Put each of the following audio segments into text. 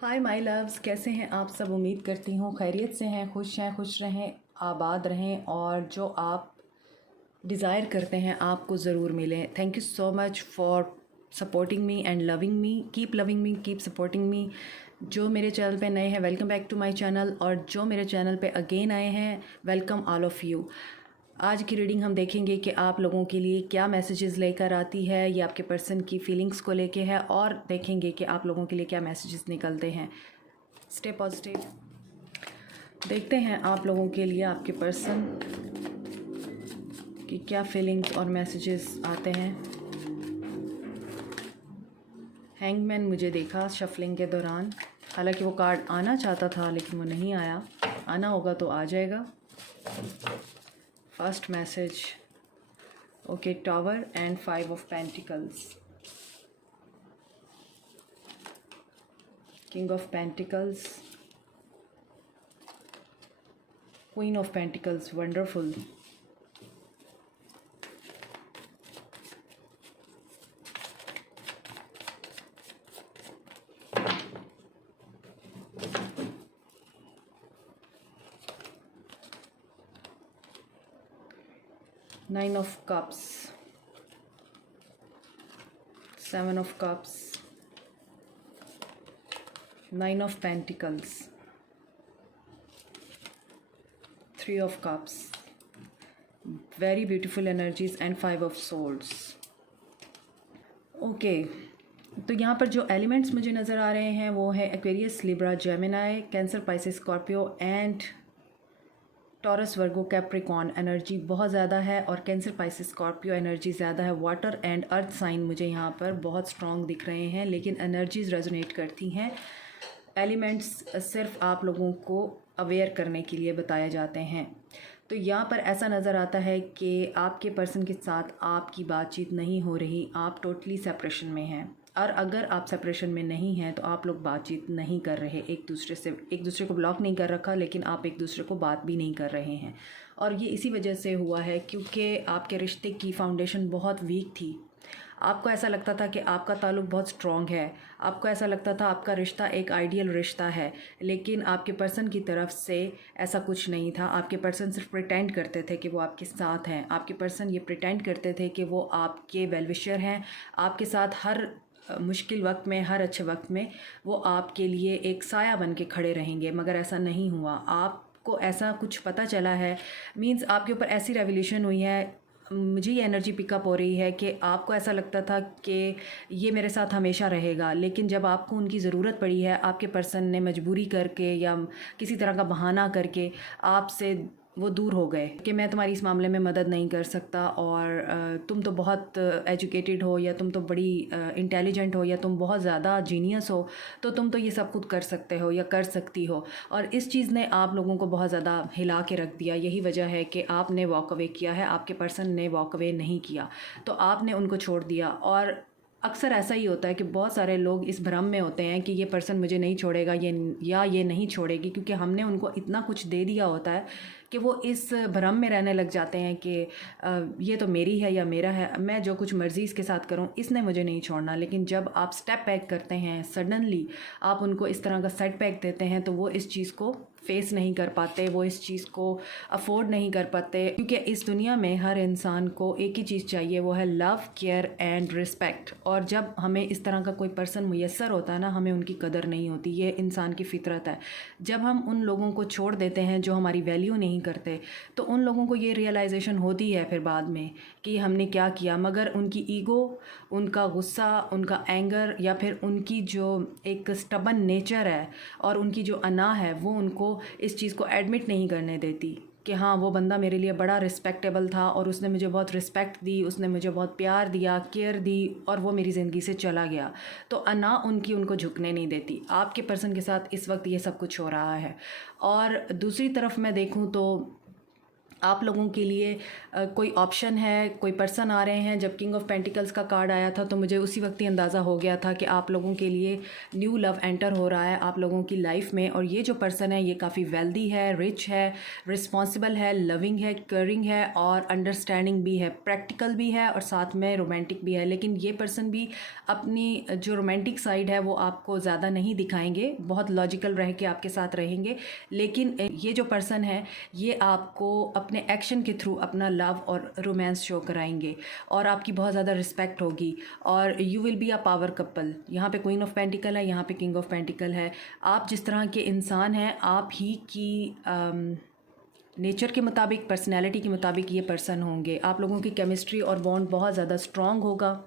Hi my loves, कैसे हैं आप सब। उम्मीद करती हूँ खैरियत से हैं, खुश रहें, आबाद रहें और जो आप डिज़ायर करते हैं आपको ज़रूर मिले। Thank you so much for supporting me and loving me. Keep loving me, keep supporting me. जो मेरे चैनल पे नए हैं, welcome back to my channel, और जो मेरे चैनल पे अगेन आए हैं, वेलकम ऑल ऑफ़ यू। आज की रीडिंग हम देखेंगे कि आप लोगों के लिए क्या मैसेजेस लेकर आती है, ये आपके पर्सन की फीलिंग्स को लेके है, और देखेंगे कि आप लोगों के लिए क्या मैसेजेस निकलते हैं। Stay positive. देखते हैं आप लोगों के लिए आपके पर्सन की क्या फीलिंग्स और मैसेजेस आते हैं। हैंगमैन मुझे देखा शफलिंग के दौरान, हालांकि वो कार्ड आना चाहता था लेकिन वो नहीं आया। आना होगा तो आ जाएगा। First message, okay, tower and 5 of pentacles, king of pentacles, queen of pentacles, wonderful, nine of cups, 7 of cups, 9 of pentacles, 3 of cups, very beautiful energies and 5 of swords. Okay, तो यहाँ पर जो एलिमेंट्स मुझे नज़र आ रहे हैं वो है Aquarius, Libra, Gemini, cancer, Pisces, Scorpio and taurus, Virgo, Capricorn. Energy बहुत ज़्यादा है और कैंसर, पाइसेस, स्कॉर्पियो एनर्जी ज़्यादा है। वाटर एंड अर्थ साइन मुझे यहाँ पर बहुत स्ट्रॉन्ग दिख रहे हैं, लेकिन एनर्जीज रेजोनेट करती हैं। एलिमेंट्स सिर्फ आप लोगों को अवेयर करने के लिए बताए जाते हैं। तो यहाँ पर ऐसा नज़र आता है कि आपके पर्सन के साथ आपकी बातचीत नहीं हो रही, आप टोटली सेपरेशन में हैं। और अगर आप सेपरेशन में नहीं हैं तो आप लोग बातचीत नहीं कर रहे एक दूसरे से, एक दूसरे को ब्लॉक नहीं कर रखा, लेकिन आप एक दूसरे को बात भी नहीं कर रहे हैं। और ये इसी वजह से हुआ है क्योंकि आपके रिश्ते की फाउंडेशन बहुत वीक थी। आपको ऐसा लगता था कि आपका ताल्लुक़ बहुत स्ट्रॉन्ग है, आपको ऐसा लगता था आपका रिश्ता एक आइडियल रिश्ता है, लेकिन आपके पर्सन की तरफ से ऐसा कुछ नहीं था। आपके पर्सन सिर्फ प्रिटेंड करते थे कि वो आपके साथ हैं। आपके पर्सन ये प्रिटेंड करते थे कि वो आपके वेल विशर हैं, आपके साथ हर मुश्किल वक्त में, हर अच्छे वक्त में वो आपके लिए एक साया बन के खड़े रहेंगे, मगर ऐसा नहीं हुआ। आपको ऐसा कुछ पता चला है, मींस आपके ऊपर ऐसी रेवोल्यूशन हुई है, मुझे ये एनर्जी पिकअप हो रही है कि आपको ऐसा लगता था कि ये मेरे साथ हमेशा रहेगा, लेकिन जब आपको उनकी ज़रूरत पड़ी है, आपके पर्सन ने मजबूरी करके या किसी तरह का बहाना करके आपसे वो दूर हो गए कि मैं तुम्हारी इस मामले में मदद नहीं कर सकता, और तुम तो बहुत एजुकेटेड हो, या तुम तो बड़ी इंटेलिजेंट हो, या तुम बहुत ज़्यादा जीनियस हो, तो तुम तो ये सब खुद कर सकते हो या कर सकती हो। और इस चीज़ ने आप लोगों को बहुत ज़्यादा हिला के रख दिया। यही वजह है कि आपने वॉक अवे किया है, आपके पर्सन ने वॉक अवे नहीं किया, तो आपने उनको छोड़ दिया। और अक्सर ऐसा ही होता है कि बहुत सारे लोग इस भ्रम में होते हैं कि ये पर्सन मुझे नहीं छोड़ेगा, ये नहीं छोड़ेगी, क्योंकि हमने उनको इतना कुछ दे दिया होता है कि वो इस भ्रम में रहने लग जाते हैं कि ये तो मेरी है या मेरा है, मैं जो कुछ मर्ज़ी इसके साथ करूं, इसने मुझे नहीं छोड़ना। लेकिन जब आप स्टेप बैक करते हैं, सडनली आप उनको इस तरह का सेट बैक देते हैं, तो वो इस चीज़ को फेस नहीं कर पाते, वो इस चीज़ को अफोर्ड नहीं कर पाते, क्योंकि इस दुनिया में हर इंसान को एक ही चीज़ चाहिए, वो है लव, केयर एंड रिस्पेक्ट। और जब हमें इस तरह का कोई पर्सन मुयस्सर होता है ना, हमें उनकी कदर नहीं होती। ये इंसान की फितरत है। जब हम उन लोगों को छोड़ देते हैं जो हमारी वैल्यू नहीं करते, तो उन लोगों को ये रियलाइजेशन होती है फिर बाद में कि हमने क्या किया, मगर उनकी ईगो, उनका गुस्सा, उनका एंगर, या फिर उनकी जो एक स्टबन नेचर है और उनकी जो अना है, वो उनको इस चीज़ को एडमिट नहीं करने देती कि हाँ, वो बंदा मेरे लिए बड़ा रिस्पेक्टेबल था और उसने मुझे बहुत रिस्पेक्ट दी, उसने मुझे बहुत प्यार दिया, केयर दी, और वो मेरी ज़िंदगी से चला गया। तो अना उनकी उनको झुकने नहीं देती। आपके पर्सन के साथ इस वक्त ये सब कुछ हो रहा है। और दूसरी तरफ मैं देखूँ तो आप लोगों के लिए कोई ऑप्शन है, कोई पर्सन आ रहे हैं। जब किंग ऑफ पेंटिकल्स का कार्ड आया था तो मुझे उसी वक्त ही अंदाज़ा हो गया था कि आप लोगों के लिए न्यू लव एंटर हो रहा है आप लोगों की लाइफ में। और ये जो पर्सन है ये काफ़ी वेल्दी है, रिच है, रिस्पॉन्सिबल है, लविंग है, केयरिंग है और अंडरस्टैंडिंग भी है, प्रैक्टिकल भी है और साथ में रोमांटिक भी है। लेकिन ये पर्सन भी अपनी जो रोमांटिक साइड है वो आपको ज़्यादा नहीं दिखाएंगे, बहुत लॉजिकल रह के आपके साथ रहेंगे। लेकिन ये जो पर्सन है ये आपको अपने एक्शन के थ्रू अपना लव और रोमांस शो कराएंगे और आपकी बहुत ज़्यादा रिस्पेक्ट होगी और you will be a power couple. यहाँ पे क्वीन ऑफ पेंटिकल है, यहाँ पे किंग ऑफ पेंटिकल है। आप जिस तरह के इंसान हैं आप ही की नेचर के मुताबिक, पर्सनैलिटी के मुताबिक ये पर्सन होंगे। आप लोगों की केमिस्ट्री और बॉन्ड बहुत ज़्यादा स्ट्रॉन्ग होगा,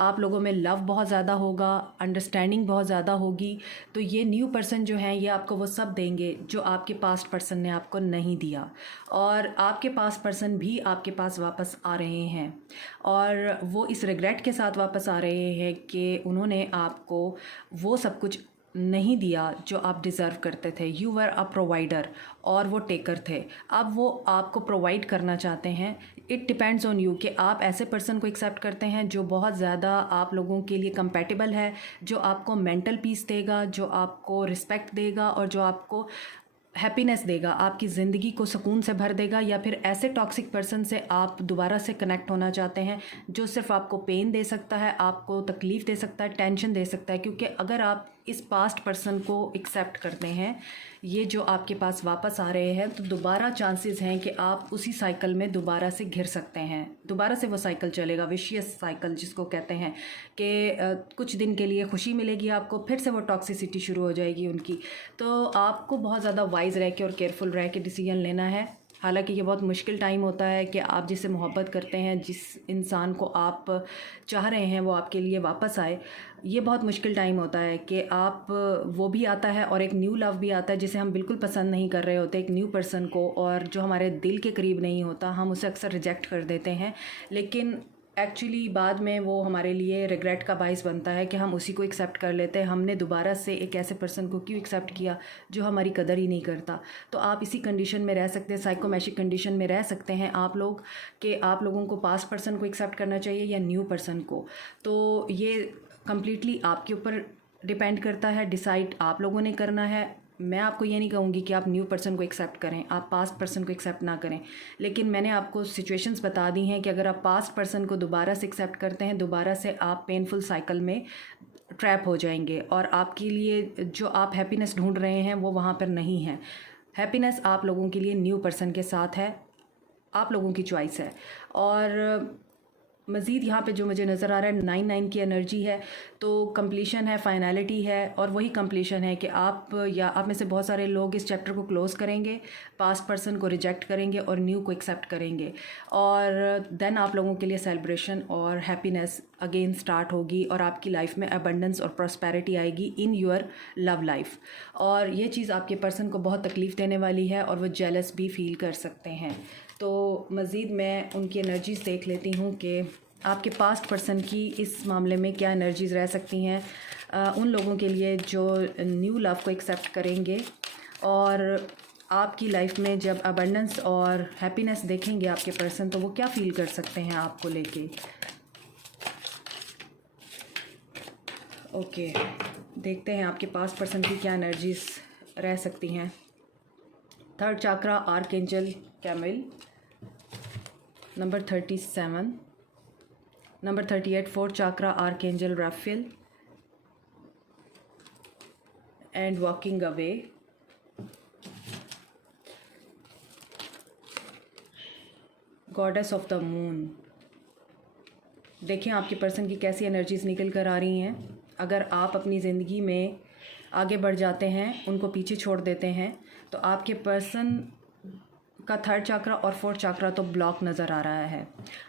आप लोगों में लव बहुत ज़्यादा होगा, अंडरस्टैंडिंग बहुत ज़्यादा होगी। तो ये न्यू पर्सन जो हैं ये आपको वो सब देंगे जो आपके पास्ट पर्सन ने आपको नहीं दिया। और आपके पास्ट पर्सन भी आपके पास वापस आ रहे हैं और वो इस रिग्रेट के साथ वापस आ रहे हैं कि उन्होंने आपको वो सब कुछ नहीं दिया जो आप डिज़र्व करते थे। यू वर अ प्रोवाइडर और वो टेकर थे। अब वो आपको प्रोवाइड करना चाहते हैं। इट डिपेंड्स ऑन यू कि आप ऐसे पर्सन को एक्सेप्ट करते हैं जो बहुत ज़्यादा आप लोगों के लिए कंपैटिबल है, जो आपको मेंटल पीस देगा, जो आपको रिस्पेक्ट देगा और जो आपको हैप्पीनेस देगा, आपकी ज़िंदगी को सुकून से भर देगा। या फिर ऐसे टॉक्सिक पर्सन से आप दोबारा से कनेक्ट होना चाहते हैं जो सिर्फ आपको पेन दे सकता है, आपको तकलीफ़ दे सकता है, टेंशन दे सकता है। क्योंकि अगर आप इस पास्ट पर्सन को एक्सेप्ट करते हैं, ये जो आपके पास वापस आ रहे हैं, तो दोबारा चांसेस हैं कि आप उसी साइकिल में दोबारा से घिर सकते हैं। दोबारा से वो साइकिल चलेगा, विशियस साइकिल जिसको कहते हैं कि कुछ दिन के लिए खुशी मिलेगी आपको, फिर से वो टॉक्सिसिटी शुरू हो जाएगी उनकी। तो आपको बहुत ज़्यादा वाइज रह के और केयरफुल रह के डिसीजन लेना है। हालांकि ये बहुत मुश्किल टाइम होता है कि आप जिससे मोहब्बत करते हैं, जिस इंसान को आप चाह रहे हैं वो आपके लिए वापस आए, ये बहुत मुश्किल टाइम होता है कि आप वो भी आता है और एक न्यू लव भी आता है जिसे हम बिल्कुल पसंद नहीं कर रहे होते, एक न्यू पर्सन को, और जो हमारे दिल के करीब नहीं होता हम उसे अक्सर रिजेक्ट कर देते हैं। लेकिन एक्चुअली बाद में वो हमारे लिए रिग्रेट का बाइस बनता है कि हम उसी को एक्सेप्ट कर लेते हैं। हमने दोबारा से एक ऐसे पर्सन को क्यों एक्सेप्ट किया जो हमारी कदर ही नहीं करता। तो आप इसी कंडीशन में रह सकते हैं, साइकोमैशिक कंडीशन में रह सकते हैं आप लोग, कि आप लोगों को पास्ट पर्सन को एक्सेप्ट करना चाहिए या न्यू पर्सन को। तो ये कम्प्लीटली आपके ऊपर डिपेंड करता है, डिसाइड आप लोगों ने करना है। मैं आपको ये नहीं कहूँगी कि आप न्यू पर्सन को एक्सेप्ट करें, आप पास्ट पर्सन को एक्सेप्ट ना करें। लेकिन मैंने आपको सिचुएशंस बता दी हैं कि अगर आप पास्ट पर्सन को दोबारा से एक्सेप्ट करते हैं, दोबारा से आप पेनफुल साइकिल में ट्रैप हो जाएंगे और आपके लिए जो आप हैप्पीनेस ढूंढ रहे हैं वो वहाँ पर नहीं है। हैप्पीनेस आप लोगों के लिए न्यू पर्सन के साथ है, आप लोगों की चॉइस है। और मज़ीद यहाँ पे जो मुझे नज़र आ रहा है 9-9 की एनर्जी है, तो कंप्लीशन है, फाइनलिटी है। और वही कंप्लीशन है कि आप या आप में से बहुत सारे लोग इस चैप्टर को क्लोज़ करेंगे, पास्ट पर्सन को रिजेक्ट करेंगे और न्यू को एक्सेप्ट करेंगे। और देन आप लोगों के लिए सेलिब्रेशन और हैप्पीनेस अगेन स्टार्ट होगी और आपकी लाइफ में अबंडेंस और प्रॉस्पेरिटी आएगी इन योर लव लाइफ। और ये चीज़ आपके पर्सन को बहुत तकलीफ़ देने वाली है और वो जेलस भी फील कर सकते हैं। तो मज़ीद मैं उनकी एनर्जीज़ देख लेती हूँ कि आपके पास्ट पर्सन की इस मामले में क्या एनर्जीज़ रह सकती हैं उन लोगों के लिए जो न्यू लव को एक्सेप्ट करेंगे और आपकी लाइफ में जब अबंडेंस और हैप्पीनेस देखेंगे आपके पर्सन, तो वो क्या फ़ील कर सकते हैं आपको लेके। ओके, देखते हैं आपके पास्ट पर्सन की क्या एनर्जीज़ रह सकती हैं। Third chakra archangel Camael, number 37, number 38 fourth chakra archangel Raphael and walking away. Goddess of the moon. देखें आपके पर्सन की कैसी एनर्जीज निकल कर आ रही हैं। अगर आप अपनी ज़िंदगी में आगे बढ़ जाते हैं, उनको पीछे छोड़ देते हैं, तो आपके पर्सन का थर्ड चाक्रा और फोर्थ चाक्रा तो ब्लॉक नज़र आ रहा है।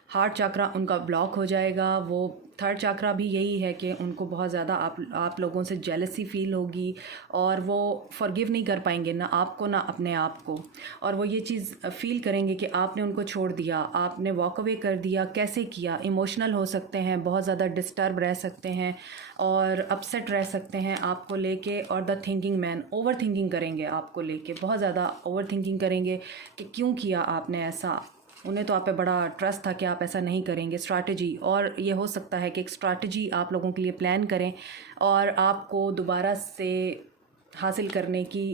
हार्ट चाक्रा उनका ब्लॉक हो जाएगा, वो थर्ड चक्रा भी यही है कि उनको बहुत ज़्यादा आप लोगों से जेलसी फील होगी और वो फॉरगिव नहीं कर पाएंगे, ना आपको ना अपने आप को। और वो ये चीज़ फील करेंगे कि आपने उनको छोड़ दिया, आपने वॉक अवे कर दिया, कैसे किया। इमोशनल हो सकते हैं, बहुत ज़्यादा डिस्टर्ब रह सकते हैं और अपसेट रह सकते हैं आपको लेके। और the thinking man, over thinking करेंगे आपको लेके, बहुत ज़्यादा ओवर थिंकिंग करेंगे कि क्यों किया आपने ऐसा। उन्हें तो आप पे बड़ा ट्रस्ट था कि आप ऐसा नहीं करेंगे। स्ट्रैटेजी, और ये हो सकता है कि एक स्ट्रैटेजी आप लोगों के लिए प्लान करें और आपको दोबारा से हासिल करने की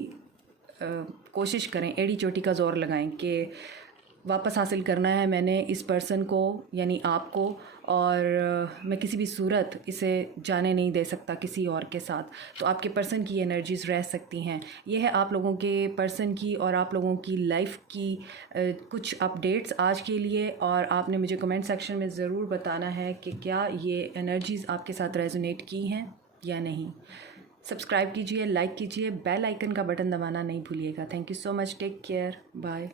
कोशिश करें, एड़ी चोटी का ज़ोर लगाएं कि वापस हासिल करना है मैंने इस पर्सन को, यानी आपको, और मैं किसी भी सूरत इसे जाने नहीं दे सकता किसी और के साथ। तो आपके पर्सन की एनर्जीज़ रह सकती हैं। ये है आप लोगों के पर्सन की और आप लोगों की लाइफ की कुछ अपडेट्स आज के लिए। और आपने मुझे कमेंट सेक्शन में ज़रूर बताना है कि क्या ये एनर्जीज़ आपके साथ रेजोनेट की हैं या नहीं। सब्सक्राइब कीजिए, लाइक कीजिए, बेल आइकन का बटन दबाना नहीं भूलिएगा। Thank you so much, take care, bye.